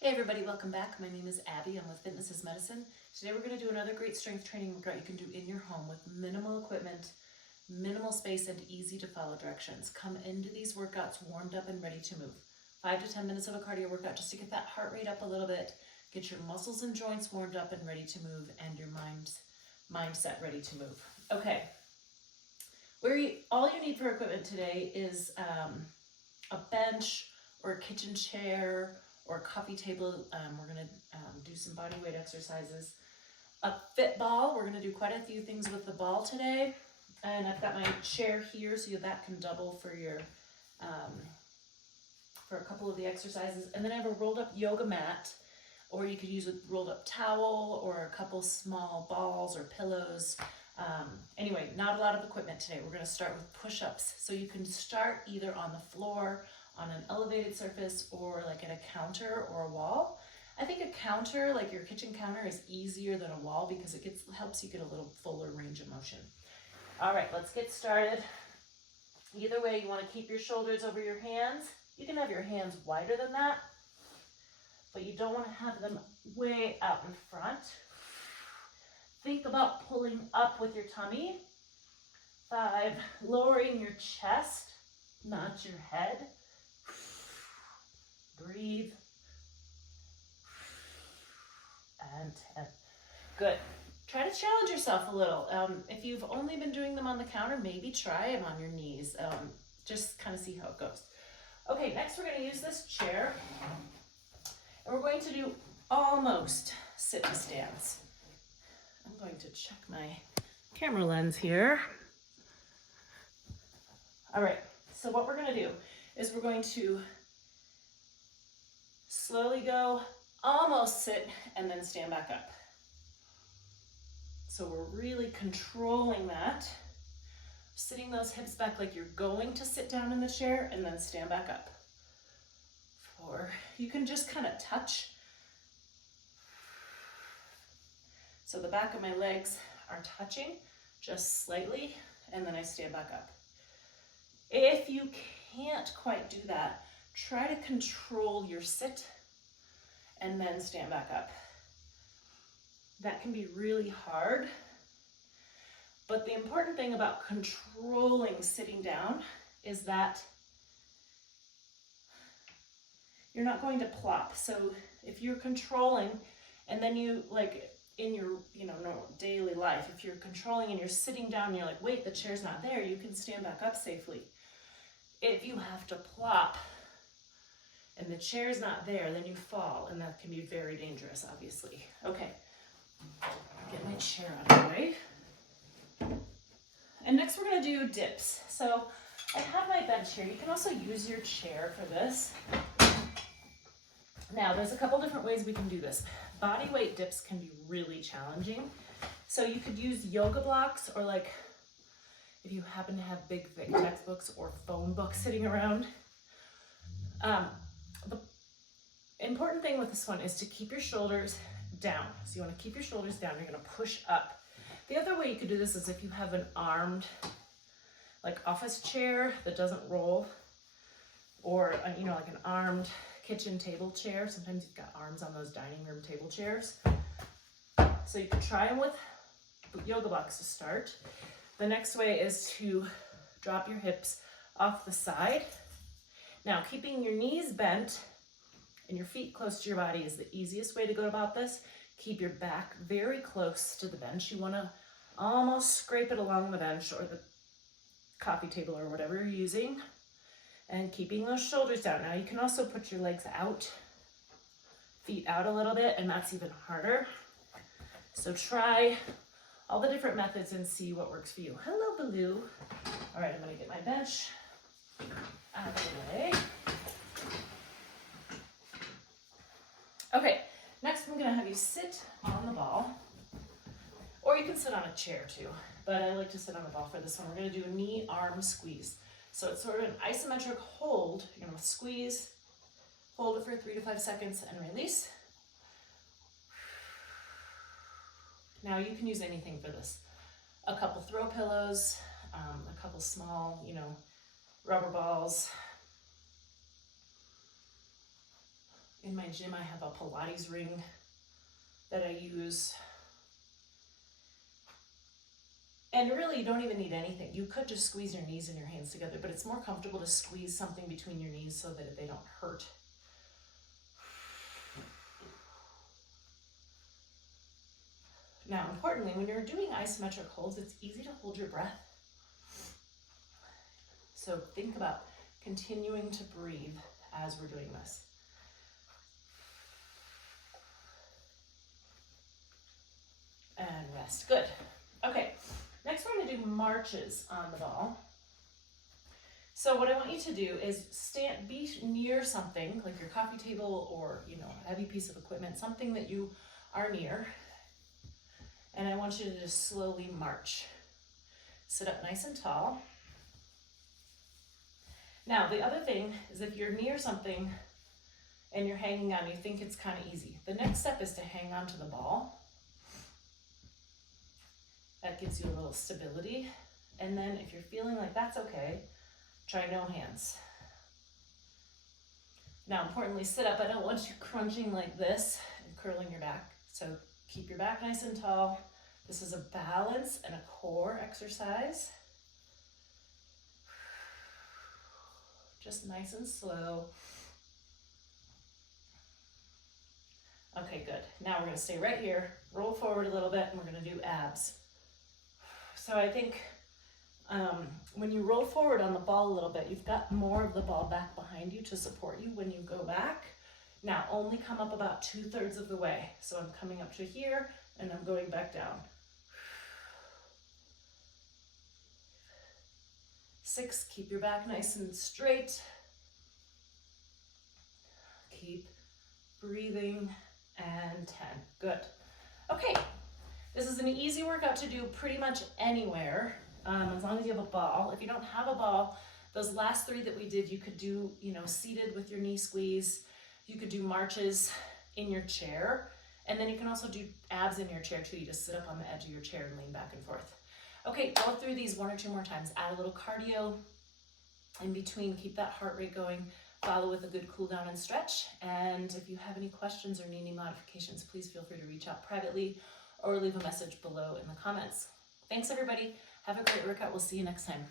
Hey everybody, welcome back. My name is Abby. I'm with Fitness is Medicine. Today we're going to do another great strength training workout you can do in your home with minimal equipment, minimal space, and easy to follow directions. Come into these workouts warmed up and ready to move. 5 to 10 minutes of a cardio workout just to get that heart rate up a little bit, get your muscles and joints warmed up and ready to move, and your mindset ready to move. Okay, all you need for equipment today is a bench or a kitchen chair or a coffee table. We're gonna do some body weight exercises. A fit ball, we're gonna do quite a few things with the ball today. And I've got my chair here so that can double for your, for a couple of the exercises. And then I have a rolled up yoga mat, or you could use a rolled up towel or a couple small balls or pillows. Anyway, not a lot of equipment today. We're gonna start with push-ups. So you can start either on the floor, on an elevated surface, or like at a counter or a wall. I think a counter, like your kitchen counter, is easier than a wall because it helps you get a little fuller range of motion. All right, let's get started. Either way, you want to keep your shoulders over your hands. You can have your hands wider than that, but you don't want to have them way out in front. Think about pulling up with your tummy. 5, lowering your chest, not your head. Breathe. And 10. Good. Try to challenge yourself a little. If you've only been doing them on the counter, maybe try them on your knees. Just kind of see how it goes. Okay, next we're going to use this chair. And we're going to do almost sit to stands. I'm going to check my camera lens here. All right, so what we're going to do is we're going to slowly go almost sit and then stand back up. So we're really controlling that. Sitting those hips back like you're going to sit down in the chair and then stand back up. 4, you can just kind of touch. So the back of my legs are touching just slightly, and then I stand back up. If you can't quite do that, try to control your sit and then stand back up. That can be really hard, but the important thing about controlling sitting down is that you're not going to plop. So if you're controlling, and then you, like in your normal daily life, if you're controlling and you're sitting down and you're like, wait, the chair's not there, you can stand back up safely. If you have to plop and the chair's not there, then you fall, and that can be very dangerous, obviously. Okay, get my chair out of the way. And next we're gonna do dips. So I have my bench here. You can also use your chair for this. Now, there's a couple different ways we can do this. Body weight dips can be really challenging. So you could use yoga blocks, or like if you happen to have big thick textbooks or phone books sitting around. The important thing with this one is to keep your shoulders down. So you want to keep your shoulders down. You're going to push up. The other way you could do this is if you have an armed, like office chair that doesn't roll, or like an armed kitchen table chair. Sometimes you've got arms on those dining room table chairs. So you can try them with yoga blocks to start. The next way is to drop your hips off the side. Now, keeping your knees bent and your feet close to your body is the easiest way to go about this. Keep your back very close to the bench. You want to almost scrape it along the bench or the coffee table or whatever you're using, and keeping those shoulders down. Now, you can also put your legs out, feet out a little bit, and that's even harder. So try all the different methods and see what works for you. Hello, Baloo. All right, I'm gonna get my bench out of the way. Okay, next I'm gonna have you sit on the ball, or you can sit on a chair too, but I like to sit on the ball for this one. We're gonna do a knee arm squeeze. So it's sort of an isometric hold. You're gonna squeeze, hold it for 3 to 5 seconds, and release. Now you can use anything for this. A couple throw pillows, a couple small, rubber balls, In my gym, I have a Pilates ring that I use. And really, you don't even need anything. You could just squeeze your knees and your hands together, but it's more comfortable to squeeze something between your knees so that they don't hurt. Now, importantly, when you're doing isometric holds, it's easy to hold your breath. So think about continuing to breathe as we're doing this. And rest. Good. Okay, next we're going to do marches on the ball. So what I want you to do is be near something, like your coffee table or, a heavy piece of equipment, something that you are near. And I want you to just slowly march. Sit up nice and tall. Now, the other thing is if you're near something and you're hanging on, you think it's kind of easy. The next step is to hang on to the ball. That gives you a little stability. And then if you're feeling like that's okay, try no hands. Now, importantly, sit up. I don't want you crunching like this and curling your back. So keep your back nice and tall. This is a balance and a core exercise. Just nice and slow. Okay, good. Now we're going to stay right here, roll forward a little bit, and we're going to do abs. So I think when you roll forward on the ball a little bit, you've got more of the ball back behind you to support you when you go back. Now only come up about 2/3 of the way. So I'm coming up to here and I'm going back down. 6, keep your back nice and straight. Keep breathing, and 10. Good. Okay, this is an easy workout to do pretty much anywhere, as long as you have a ball. If you don't have a ball, those last 3 that we did, you could do, seated with your knee squeeze. You could do marches in your chair, and then you can also do abs in your chair too. You just sit up on the edge of your chair and lean back and forth. Okay, go through these 1 or 2 more times. Add a little cardio in between. Keep that heart rate going. Follow with a good cool down and stretch. And if you have any questions or need any modifications, please feel free to reach out privately or leave a message below in the comments. Thanks, everybody. Have a great workout. We'll see you next time.